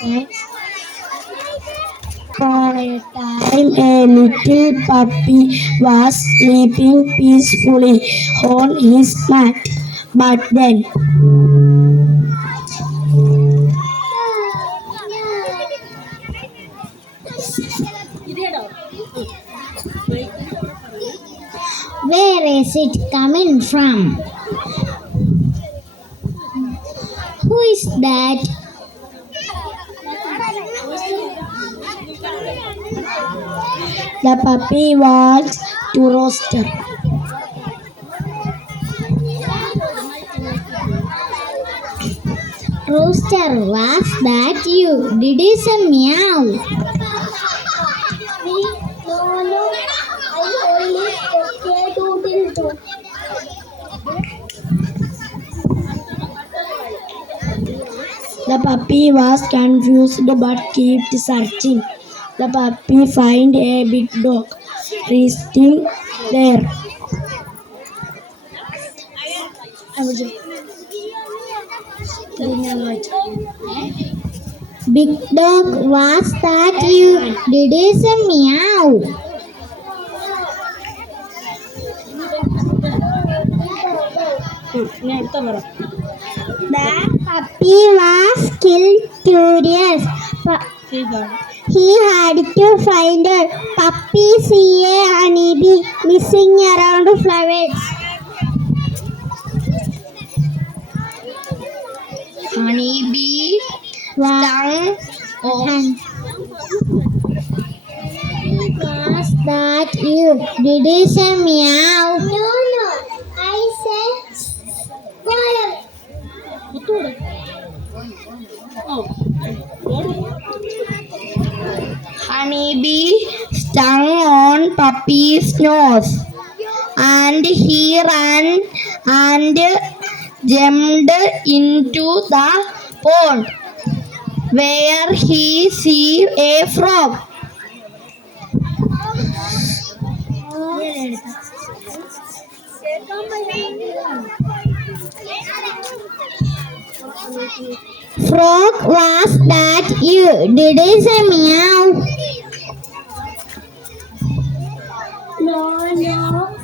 For a time, a little puppy was sleeping peacefully on his mat. But then, Where is it coming from? Who is that? The puppy wants to roaster. Rooster, was that you? Did you say meow? The puppy was confused but kept searching. The puppy find a big dog resting there. Big dog, was that you? Did say meow? The puppy was still curious. He had to find a puppy see a honeybee missing around flowers. Honeybee Was, was that you? Did you say meow? No, Honeybee stung on puppy's nose and he ran and jumped into the pond where he see a frog. Frog, was that you? Did it say meow? No, no,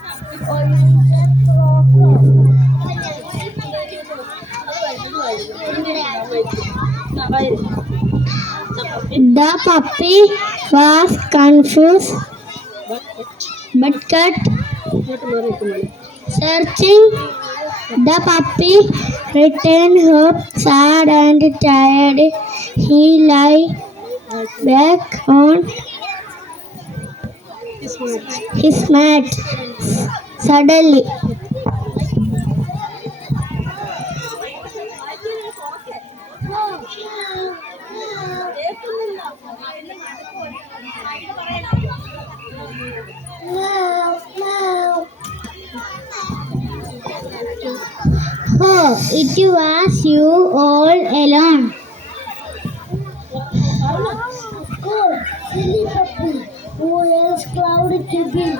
The puppy was confused but kept searching. The puppy returned home sad and tired. He lay back on his mat. Suddenly, no, no. Oh, it was you all alone. Who else cloud to be?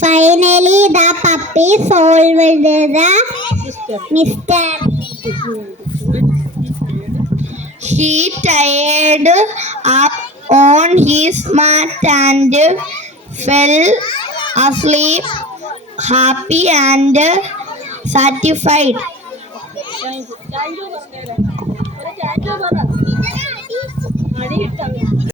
Finally, the puppy solved the mystery. He tied up on his mat and fell asleep, happy and satisfied.